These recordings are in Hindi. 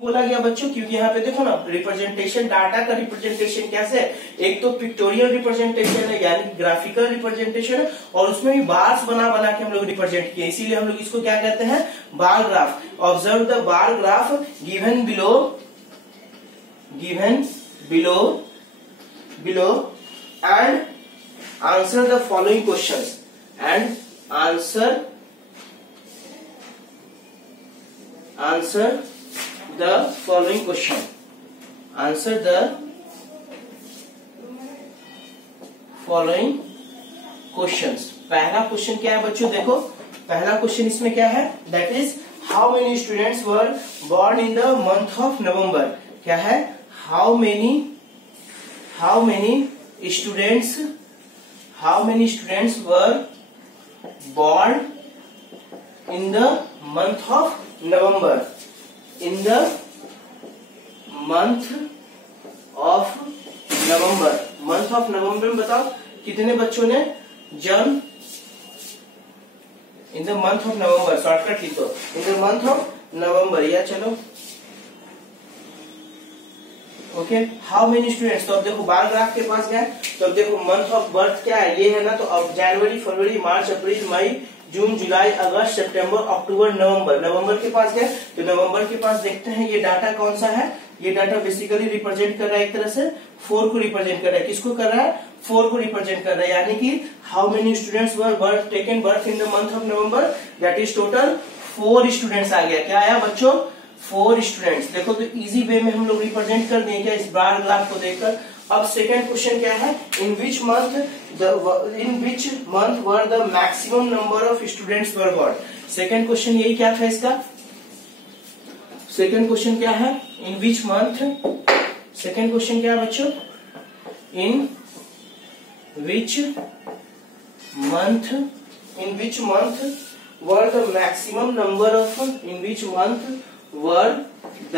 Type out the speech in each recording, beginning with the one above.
बोला गया बच्चों, क्योंकि यहाँ पे देखो ना रिप्रेजेंटेशन, डाटा का रिप्रेजेंटेशन कैसे है, एक तो पिक्टोरियल रिप्रेजेंटेशन है यानी कि ग्राफिकल रिप्रेजेंटेशन है, और उसमें भी बार्स बना बना के हम लोग रिप्रेजेंट किए, इसीलिए हम लोग इसको क्या कहते हैं, bar graph. Observe the bar graph given below and answer the following questions and answer the following question. Answer the following questions. पहला क्वेश्चन क्या है बच्चों, देखो पहला क्वेश्चन इसमें क्या है, that is how many students were born in the month of November. क्या है, how many students were born in the month of November. In the month of November में बताओ कितने बच्चों ने जन्म, in the month of November, shortcut लिखो in the month of November, या चलो ओके। हाउ मेनी स्टूडेंट्स, तो अब देखो बार ग्राफ के पास गया, तो अब देखो मंथ ऑफ बर्थ क्या है, ये है ना, तो अब जनवरी, फरवरी, मार्च, अप्रैल, मई, जून, जुलाई, अगस्त, सितंबर, अक्टूबर, नवंबर के पास गए, तो नवंबर के पास देखते हैं ये डाटा कौन सा है, ये डाटा बेसिकली रिप्रेजेंट कर रहा है एक तरह से 4 को रिप्रेजेंट कर रहा है, किसको कर रहा है, 4 को रिप्रेजेंट कर रहा है, यानी कि how many students were taken birth in the month of November, that is total 4 students आ गया, क्या आया बच्चों, 4 स्टूडेंट्स। देखो तो इजी वे में हम लोग रिप्रेजेंट कर दिए क्या इस बार ग्राफ को देखकर। अब सेकेंड क्वेश्चन क्या है, in which month were the maximum number of students were got. Second question यही क्या था इसका, सेकेंड क्वेश्चन क्या है, in which month, second question क्या है बच्चों, in which month were the maximum number of, in which month were the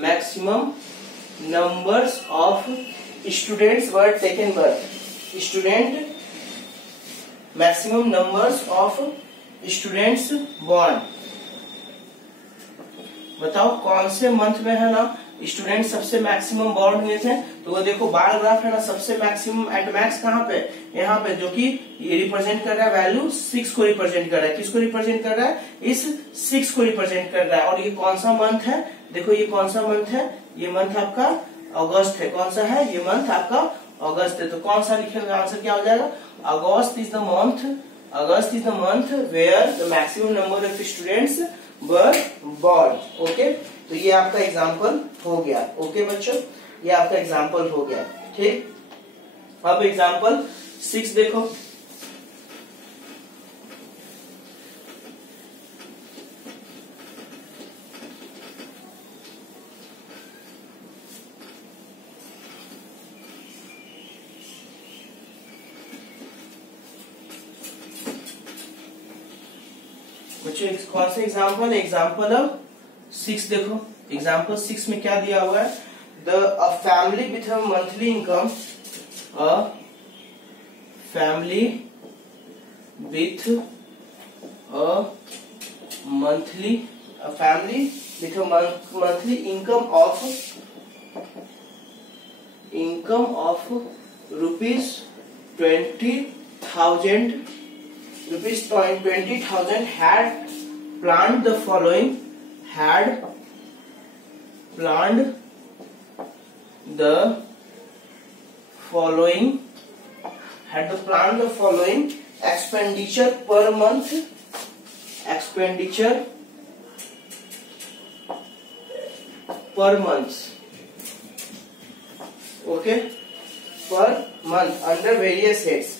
maximum numbers of students were taken birth. Maximum numbers of students born. बताओ कौन से मंथ में है ना स्टूडेंट सबसे मैक्सिमम बॉर्न हुए थे, तो वो देखो बार ग्राफ है ना, सबसे मैक्सिमम एट मैक्स कहाँ पे, यहाँ पे, जो कि ये रिप्रेजेंट कर रहा है वैल्यू 6 को रिप्रेजेंट कर रहा है, किसको रिप्रेजेंट कर रहा है, इस 6 को रिप्रेजेंट कर रहा है। और ये कौन सा मंथ है, देखो ये कौन सा मंथ है, ये मंथ आपका अगस्त है, कौन सा है, ये मंथ आपका अगस्त है, तो कौन सा लिखेगा, आंसर क्या हो जाएगा, August is the month where the maximum number of students were born. Okay, तो ये आपका एग्जाम्पल हो गया। ओके बच्चों, ये आपका एग्जाम्पल हो गया, ठीक। अब एग्जाम्पल 6 देखो, बच्चों कौन सा एग्जाम्पल, एग्जाम्पल ऑफ 6 देखो, एग्जाम्पल 6 में क्या दिया हुआ है, a family with a monthly income, a family with a monthly income of rupees 20,000 had planned the following expenditure per month, okay, per month under various heads,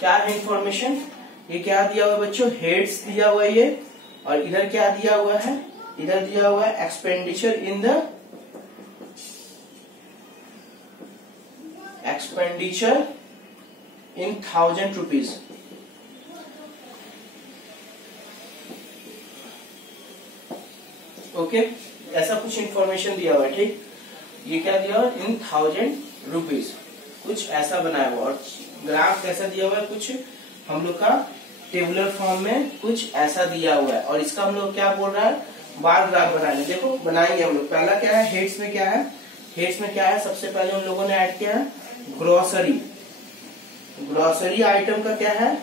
क्या है इंफॉर्मेशन, ये क्या दिया हुआ है बच्चों, हेड्स दिया हुआ है ये, और इधर क्या दिया हुआ है, इधर दिया हुआ है एक्सपेंडिचर इन 1000 रुपीज। ओके, ऐसा कुछ इंफॉर्मेशन दिया हुआ है, ठीक। ये क्या दिया हुआ इन 1000 रुपीज, कुछ ऐसा बनाया हुआ। और ग्राफ कैसा दिया हुआ है, कुछ हम लोग का टेबुलर फॉर्म में कुछ ऐसा दिया हुआ है। और इसका हम लोग क्या बोल रहा है, बार ग्राफ बनाने। देखो बनाएंगे हम लोग। पहला क्या है, हेड्स में क्या है, हेड्स में क्या है, सबसे पहले उन लोगों ने ऐड किया है ग्रोसरी। ग्रोसरी आइटम का क्या है,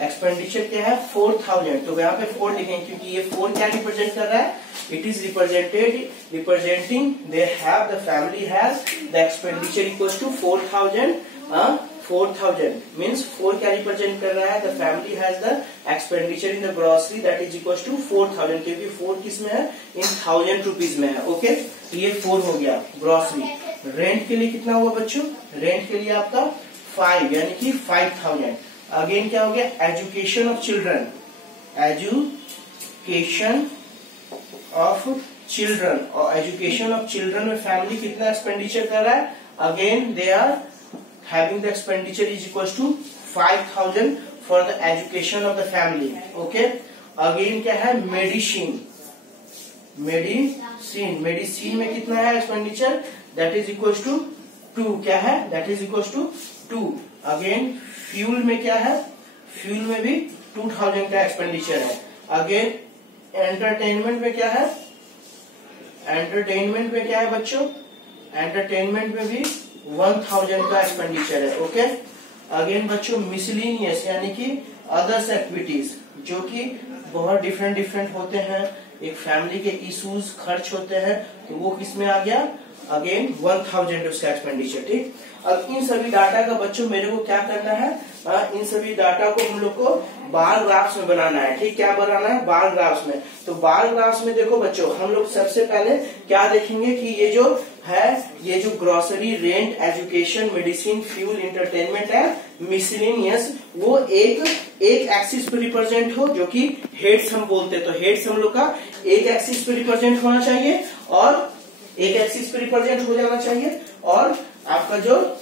एक्सपेंडिचर क्या है 4000। तो यहाँ पे 4 लिखेंगे क्योंकि ये 4 क्या रिप्रेजेंट कर रहा है, it is representing they have the family has the expenditure equals to 4000। 4000 means 4 क्या रिप्रेजेंट कर रहा है, the family has the expenditure in the grocery that is equals to 4000, क्योंकि 4 किस में है, इन 1000 रुपीज में है। ओके, ये 4 हो गया ग्रोसरी। रेंट के लिए कितना हुआ बच्चों, रेंट के लिए आपका 5 यानी कि 5000। अगेन क्या हो गया, education of children, education of children. और एजुकेशन ऑफ चिल्ड्रन में फैमिली कितना एक्सपेंडिचर कर रहा है, again they are having the expenditure is equal to 5000 for the education of the family. Okay, again क्या है, मेडिसिन, मेडिसिन में कितना है expenditure, that is equal to 2, क्या है, that is equal to 2। Again fuel में क्या है, फ्यूल में भी 2000 का एक्सपेंडिचर है। अगेन एंटरटेनमेंट में क्या है, एंटरटेनमेंट में क्या है बच्चों, एंटरटेनमेंट में भी 1000 का एक्सपेंडिचर है। ओके, अगेन बच्चों मिसलिनियस यानी कि अदर्स एक्टिविटीज जो कि बहुत डिफरेंट होते हैं, एक फैमिली के इश्यूज खर्च होते हैं, तो वो किस में आ गया, अगेन 1000 उसका एक्सपेंडिचर। ठीक, अब इन सभी डाटा का बच्चों मेरे को क्या करना है, इन सभी डाटा को हम लोग को बार ग्राफ्स में बनाना है। ठीक, क्या बनाना है, बार ग्राफ्स में। तो बार ग्राफ्स में देखो बच्चों, हम लोग सबसे पहले क्या देखेंगे कि ये जो है, ये जो grocery, rent, education, medicine, fuel, entertainment है, मिसलेनियस, वो एक एक्सिस पे रिप्रेजेंट हो, जो कि हेड्स हम बोलते हैं। तो हेड्स हम लोग का एक एक्सिस पे रिप्रेजेंट होना चाहिए, और एक एक्सिस पे रिप्रेजेंट हो जाना चाहिए। और आपका जो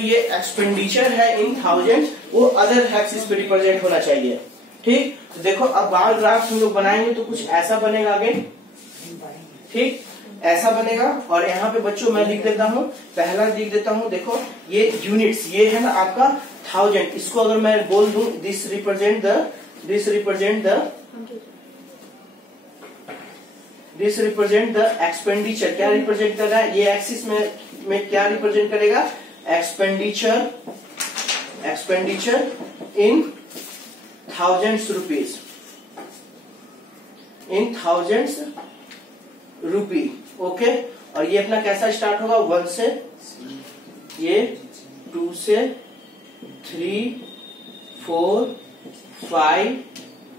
ये एक्सपेंडिचर है इन 1000, वो अदर एक्सिस पे रिप्रेजेंट होना चाहिए। ठीक, तो देखो अब बार ग्राफ हम लोग बनाएंगे तो कुछ ऐसा बनेगा अगेन। ठीक, ऐसा बनेगा। और यहाँ पे बच्चों मैं लिख देता हूँ, पहला लिख देता हूँ, देखो ये यूनिट्स, ये है ना आपका 1000, इसको अगर मैं बोल दूं दिस रिप्रेजेंट द एक्सपेंडिचर, क्या रिप्रेजेंट कर रहा है, ये एक्सिस में क्या रिप्रेजेंट करेगा, expenditure in 1000 rupees, in 1000 rupee. Okay, और ये अपना कैसा स्टार्ट होगा, 1 से, ये 2 से, 3, 4, 5,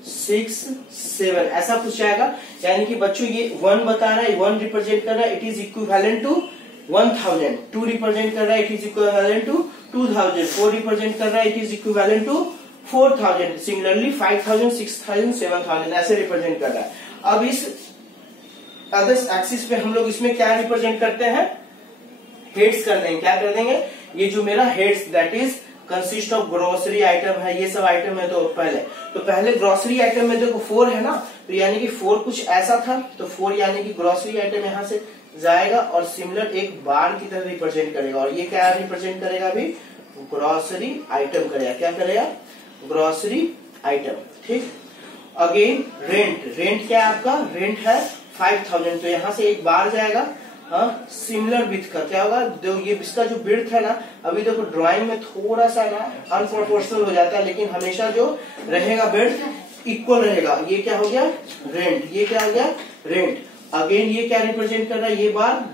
6, 7 ऐसा कुछ जाएगा। यानी कि बच्चों ये 1 बता रहा है, 1 रिप्रेजेंट कर रहा है, it is equivalent to 1000। 2 represent कर रहा है, it is equivalent to 2000। 4 represent कर रहा है, it is equivalent to 4000। Similarly 5000, 6000, 7000 ऐसे रिप्रेजेंट कर रहा है। अब इस अदर्स एक्सिस पे हम लोग इसमें क्या रिप्रेजेंट करते हैं, हेड्स कर देंगे। क्या कर देंगे, ये जो मेरा heads that is consist of grocery item है, ये सब आइटम है। तो पहले ग्रोसरी आइटम में देखो 4 है ना, तो यानी कि 4 कुछ ऐसा था, तो 4 यानी कि ग्रोसरी आइटम यहाँ से जाएगा और सिमिलर एक बार की तरह रिप्रेजेंट करेगा। और ये क्या रिप्रेजेंट करेगा, अभी ग्रोसरी आइटम करेगा। क्या करेगा, ग्रोसरी आइटम। ठीक, अगेन रेंट क्या है आपका, रेंट है 5000, तो यहाँ से एक बार जाएगा। सिमिलर विथ का क्या होगा, ये इसका जो विड्थ है ना, अभी देखो ड्राइंग में थोड़ा सा ना अनप्रोपोर्शनल हो जाता है, लेकिन हमेशा जो रहेगा विड्थ इक्वल रहेगा। ये क्या हो गया, रेंट, ये क्या हो गया, रेंट। अगेन ये क्या रिप्रेजेंट कर रहा है, ये बार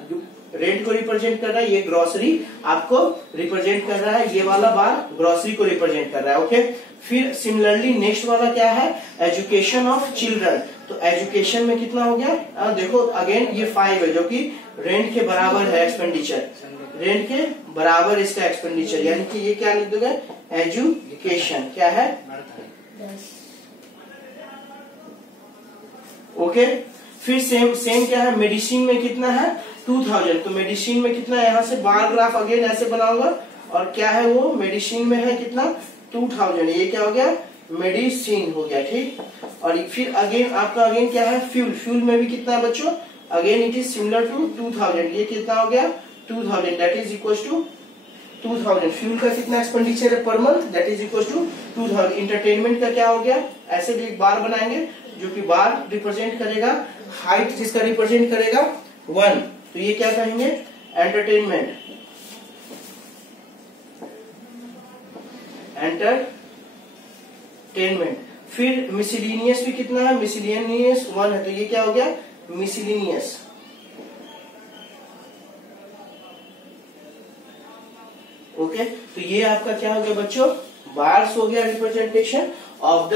रेंट को रिप्रेजेंट कर रहा है, ये ग्रोसरी आपको रिप्रेजेंट कर रहा है, ये वाला बार ग्रोसरी को रिप्रेजेंट कर रहा है। ओके, फिर सिमिलरली नेक्स्ट वाला क्या है, एजुकेशन ऑफ चिल्ड्रन। तो एजुकेशन में कितना हो गया, देखो अगेन ये 5 है, जो कि रेंट के बराबर है एक्सपेंडिचर, रेंट के बराबर इसका एक्सपेंडिचर, यानी कि ये क्या लिख दोगे, एजुकेशन क्या है। ओके, फिर सेम क्या है, मेडिसिन में कितना है 2000, तो मेडिसिन में कितना है, यहाँ से बार ग्राफ अगेन ऐसे बनाऊंगा, और क्या है वो मेडिसिन में है कितना 2000, ये क्या हो गया, मेडिसिन हो गया। ठीक, और फिर अगेन आपका अगेन क्या है, फ्यूल में भी कितना है बच्चों again it is similar to 2000, ये कितना हो गया 2000, that is equal to 2000। Fuel का कितना एक्सपेंडिचर है per month, that is equal to 2000। Entertainment का क्या हो गया, ऐसे भी एक बार बनाएंगे जो कि बार रिप्रेजेंट करेगा हाइट, जिसका रिप्रेजेंट करेगा 1, तो ये क्या कहेंगे एंटरटेनमेंट, एंटरटेनमेंट। फिर मिसलिनियस भी कितना है, मिसलिनियस 1 है, तो ये क्या हो गया मिसलिनियस। ओके, तो ये आपका क्या हो गया बच्चों, बार्स हो गया representation of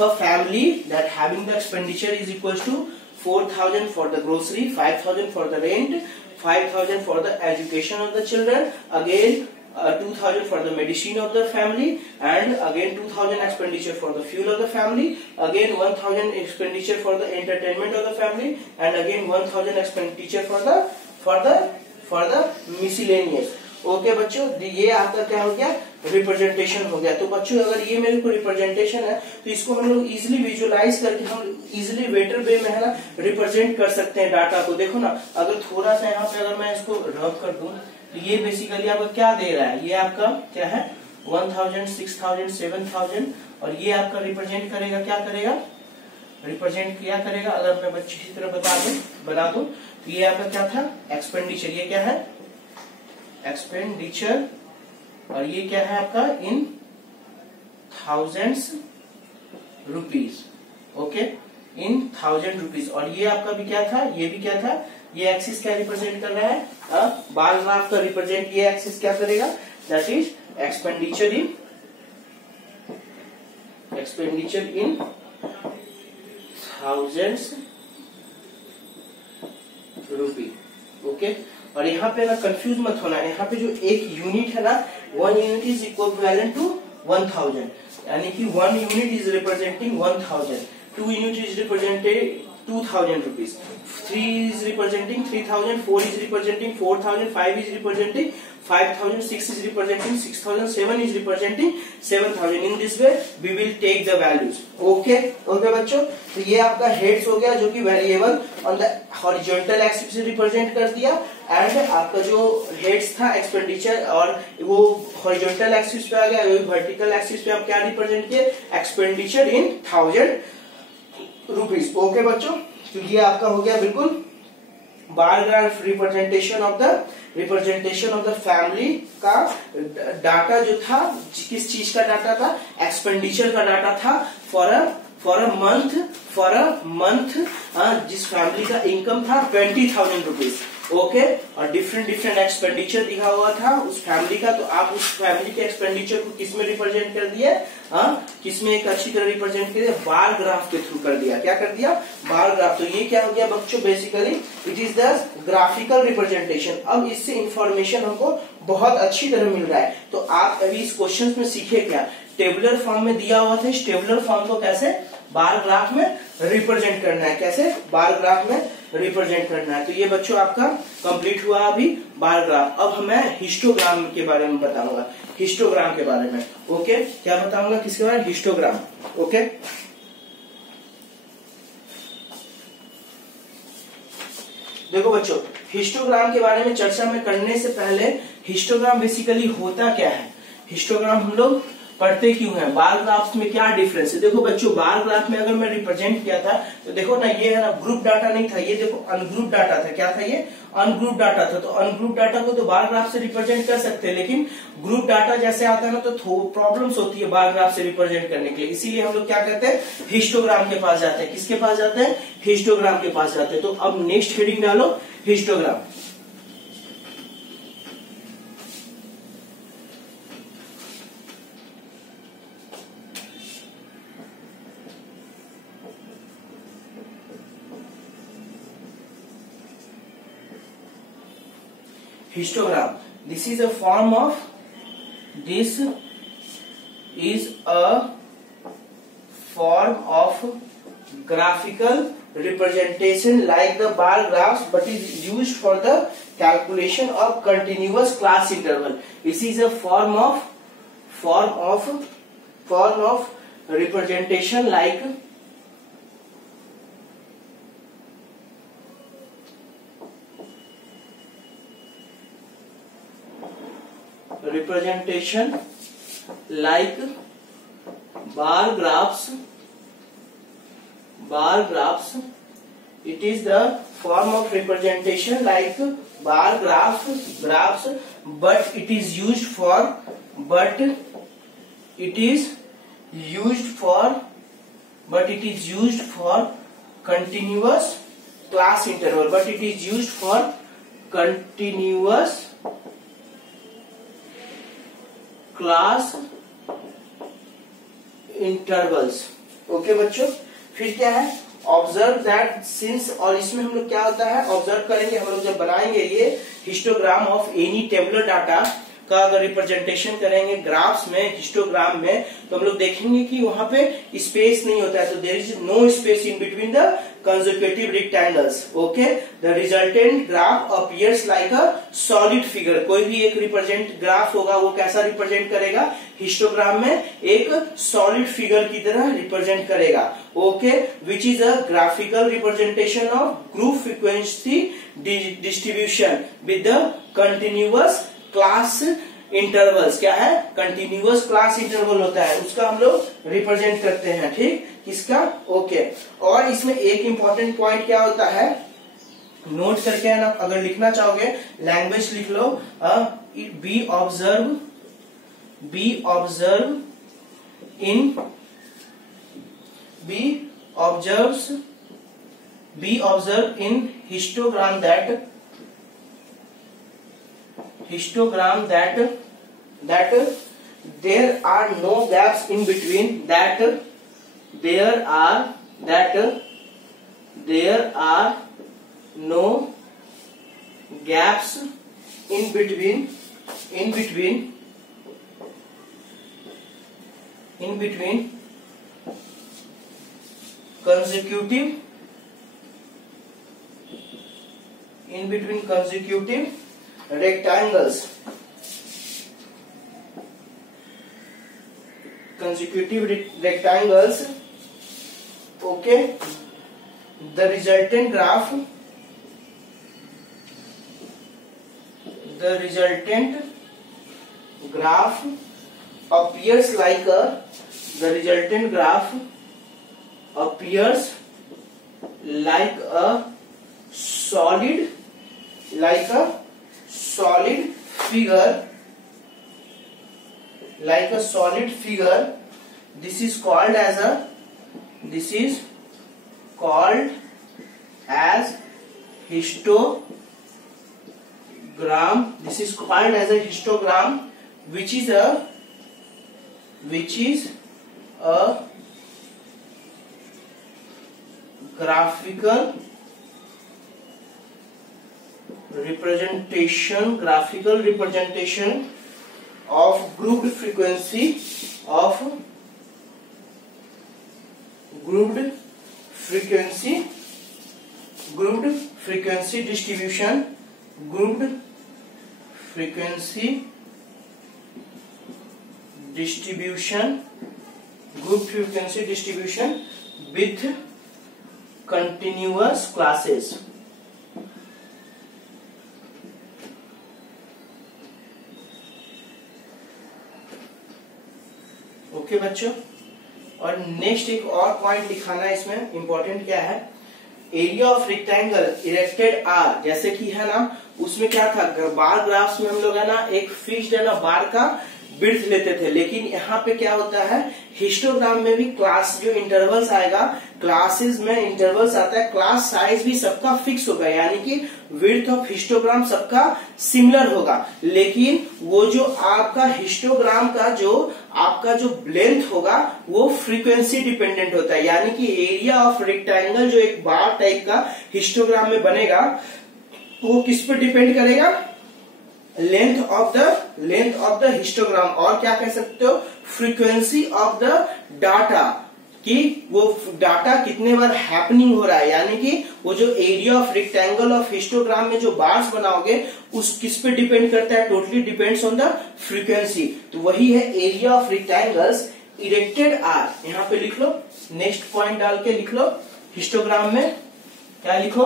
a family that having the expenditure is equal to 4000 for the grocery, 5000 for the rent, 5000 for the education of the children, again 2000 for the medicine of the family, and again 2000 expenditure for the fuel of the family, again 1000 expenditure for the entertainment of the family, and again 1000 expenditure for the miscellaneous। Okay बच्चों, ये आपका क्या हो गया रिप्रेजेंटेशन हो गया। तो बच्चों अगर ये मेरे को रिप्रेजेंटेशन है तो इसको हम लोग इजिली विजुअलाइज करके हम इजिली बेटर वे में है ना रिप्रेजेंट कर सकते हैं डाटा को। देखो ना, अगर थोड़ा सा यहाँ पे अगर मैं इसको रब कर दूं तो ये बेसिकली आपका क्या दे रहा है, ये आपका क्या है 1000, 6000, 7000, और ये आपका रिप्रेजेंट करेगा, क्या करेगा रिप्रेजेंट क्या करेगा, अगर मैं बच्चे की तरह बना दूं तो ये आपका क्या था एक्सपेंडिचर, ये क्या है एक्सपेंडिचर, और ये क्या है आपका in thousands rupees. Okay, in 1000 rupees, और ये आपका भी क्या था, ये भी क्या था, ये एक्सिस क्या रिप्रेजेंट कर रहा है बार ग्राफ का रिप्रेजेंट, ये एक्सिस क्या करेगा that is expenditure in thousands rupee. Okay, और यहाँ पे ना कंफ्यूज मत होना, यहाँ पे जो एक यूनिट है ना 1 यूनिट इज इक्विवेलेंट टू 1000, यानी कि 1 unit is representing 1000, 2 unit is represented 2000 rupees, 3 is representing 3000, 4 is representing 4000, 5 is representing 5000, 6 is representing 6000, 7 is representing 7000। in this way we will take the values। okay बच्चों, तो ये आपका हेड्स हो गया जो कि variable on the horizontal axis से रिप्रेजेंट कर दिया, एंड आपका जो हेड्स था एक्सपेंडिचर और वो हॉरिजॉन्टल एक्सिस पे आ गया, वर्टिकल एक्सिस पे आप क्या रिप्रेजेंट किए एक्सपेंडिचर इन 1000 रुपीज। ओके बच्चों, तो ये आपका हो गया बिल्कुल bar graph representation of the family का डाटा जो था, किस चीज का डाटा था एक्सपेंडिचर का डाटा था फॉर अ मंथ, जिस फैमिली का इनकम था 20,000 रुपीज। ओके, और डिफरेंट एक्सपेंडिचर दिखा हुआ था उस फैमिली का, तो आप उस फैमिली के एक्सपेंडिचर को किस में रिप्रेजेंट कर दिया, किसमें एक अच्छी तरह रिप्रेजेंट कर दिया बार ग्राफ के थ्रू कर दिया, क्या कर दिया बार ग्राफ। तो ये क्या हो गया बच्चों, basically it is the graphical representation. अब इससे इंफॉर्मेशन हमको बहुत अच्छी तरह मिल रहा है। तो आप अभी इस क्वेश्चन में सीखे क्या, टेबुलर फॉर्म में दिया हुआ था, इस टेबुलर फॉर्म को कैसे बार ग्राफ में रिप्रेजेंट करना है, कैसे बार ग्राफ में रिप्रेजेंट करना है। तो ये बच्चों आपका कंप्लीट हुआ अभी बार ग्राफ। अब मैं हिस्टोग्राम के बारे में बताऊंगा, हिस्टोग्राम के बारे में। ओके, क्या बताऊंगा किसके बारे में, हिस्टोग्राम। ओके, देखो बच्चों, हिस्टोग्राम के बारे में चर्चा में करने से पहले हिस्टोग्राम बेसिकली होता क्या है, हिस्टोग्राम हम लोग पढ़ते क्यों हैं, बार ग्राफ्स में क्या डिफरेंस है। देखो बच्चों, बार ग्राफ में अगर मैं रिप्रेजेंट किया था तो देखो ना, ये है ना ग्रुप डाटा नहीं था, ये देखो अनग्रुप डाटा था। क्या था ये, अनग्रुप डाटा था। तो अनग्रुप डाटा को तो बार ग्राफ से रिप्रेजेंट कर सकते हैं, लेकिन ग्रुप डाटा जैसे आता है ना तो प्रॉब्लम्स होती है बार ग्राफ से रिप्रेजेंट करने के लिए। इसीलिए हम लोग क्या करते हैं, हिस्टोग्राम के पास जाते हैं। किसके पास जाते हैं, हिस्टोग्राम के पास जाते हैं। तो अब नेक्स्ट हेडिंग डालो histogram. Histogram. This is a form of graphical representation like the bar graphs, but is used for the calculation of continuous class interval. This is a form of representation like representation like bar graphs. It is the form of representation like bar graphs, but it is used for continuous class interval. Class intervals. Okay बच्चों, फिर क्या है, ऑब्जर्व दैट सिंस, और इसमें हम लोग क्या होता है ऑब्जर्व करेंगे हम लोग जब बनाएंगे ये histogram of any tabular data का अगर रिप्रेजेंटेशन करेंगे ग्राफ्स में, हिस्टोग्राम में, तो हम लोग देखेंगे कि वहां पे स्पेस नहीं होता है, तो there is no space in between the consecutive rectangles. Okay, the resultant graph appears like a solid figure. कोई भी एक रिप्रेजेंट ग्राफ होगा वो कैसा रिप्रेजेंट करेगा, हिस्टोग्राम में एक सॉलिड फिगर की तरह रिप्रेजेंट करेगा। Okay, which is a graphical representation of group frequency distribution with the continuous class intervals. क्या है, कंटिन्यूअस क्लास इंटरवल होता है, उसका हम लोग रिप्रेजेंट करते हैं। ठीक, किसका, ओके। और इसमें एक इंपॉर्टेंट पॉइंट क्या होता है, नोट करके है ना, अगर लिखना चाहोगे लैंग्वेज लिख लो, be observe in histogram that there are no gaps in between, that there are no gaps in between consecutive rectangles. Okay, the resultant graph appears like a solid figure. This is called as histogram, which is a graphical representation of grouped frequency distribution with continuous classes. Okay बच्चों, और नेक्स्ट एक और पॉइंट दिखाना है इसमें, इंपॉर्टेंट क्या है, area of rectangle erected are, जैसे कि है ना उसमें क्या था, बार ग्राफ्स में हम लोग है ना एक फिक्स्ड है ना बार का विड्थ लेते थे, लेकिन यहाँ पे क्या होता है, हिस्टोग्राम में भी क्लास जो इंटरवल्स आएगा, क्लासेस में इंटरवल्स आता है, क्लास साइज भी सबका फिक्स होगा, यानी कि विड्थ ऑफ हिस्टोग्राम सबका सिमिलर होगा, लेकिन वो जो आपका हिस्टोग्राम का जो आपका जो लेंथ होगा वो फ्रीक्वेंसी डिपेंडेंट होता है, यानी कि एरिया ऑफ रेक्टेंगल जो एक बार टाइप का हिस्टोग्राम में बनेगा वो किस पर डिपेंड करेगा, लेंथ ऑफ द हिस्टोग्राम, और क्या कह सकते हो, फ्रीक्वेंसी ऑफ द डाटा, कि वो डाटा कितने बार हैपनिंग हो रहा है, यानी कि वो जो area of rectangle of histogram में जो बार्स बनाओगे उस किस पे डिपेंड करता है, totally depends on the frequency. तो वही है area of rectangles erected are. यहाँ पे लिख लो, नेक्स्ट पॉइंट डाल के लिख लो, हिस्टोग्राम में क्या लिखो,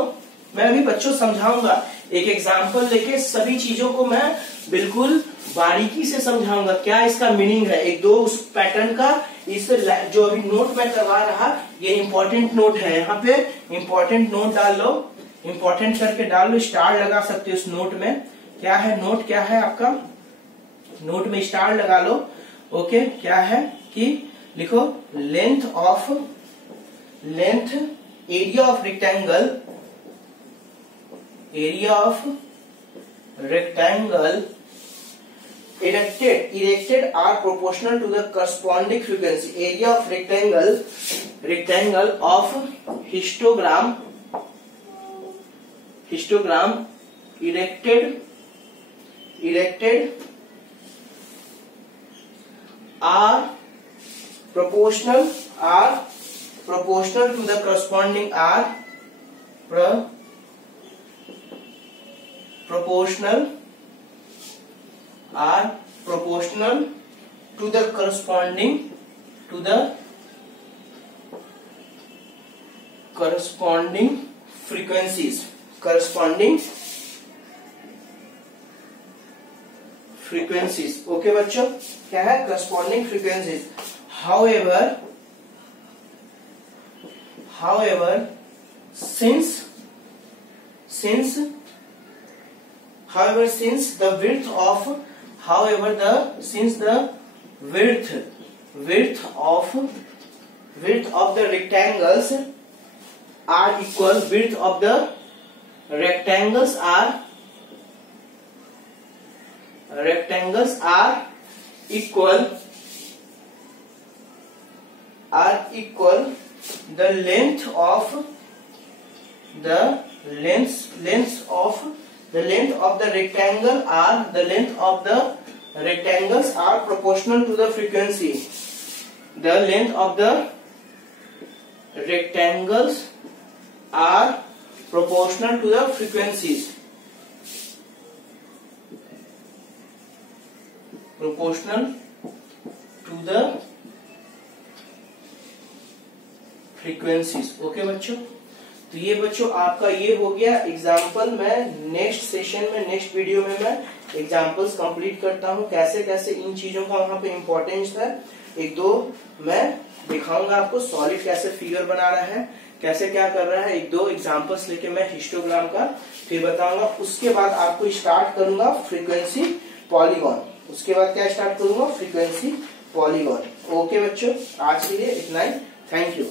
मैं अभी बच्चों समझाऊंगा, एक एग्जाम्पल लेके सभी चीजों को मैं बिल्कुल बारीकी से समझाऊंगा, क्या इसका मीनिंग है, एक दो उस पैटर्न का। इस जो अभी नोट मैं करवा रहा, ये इंपॉर्टेंट नोट है, यहाँ पे इंपॉर्टेंट नोट डाल लो, इंपॉर्टेंट करके डाल लो, स्टार लगा सकते हो उस नोट में। क्या है नोट, क्या है आपका नोट में स्टार लगा लो। ओके, क्या है कि लिखो length area of rectangle erected are proportional to the corresponding frequency. Area of rectangle of histogram erected are proportional to the corresponding proportional to the corresponding frequencies. Okay बच्चों, क्या है corresponding frequencies. However, since the width of the rectangles are equal, width of the rectangles are equal, the length of the rectangles are proportional to the frequency. The length of the rectangles are proportional to the frequencies. Okay बच्चों, तो ये बच्चों आपका ये हो गया एग्जाम्पल। मैं नेक्स्ट सेशन में, नेक्स्ट वीडियो में मैं एग्जाम्पल्स कंप्लीट करता हूँ, कैसे कैसे इन चीजों का वहां पे इम्पोर्टेंस है। एक दो मैं दिखाऊंगा आपको, सॉलिड कैसे फिगर बना रहा है, कैसे क्या कर रहा है, एक दो एग्जाम्पल्स लेके मैं हिस्टोग्राम का फिर बताऊंगा। उसके बाद आपको स्टार्ट करूंगा फ्रीक्वेंसी पॉलीगॉन। ओके बच्चों, आज के लिए इतना ही। Thank you.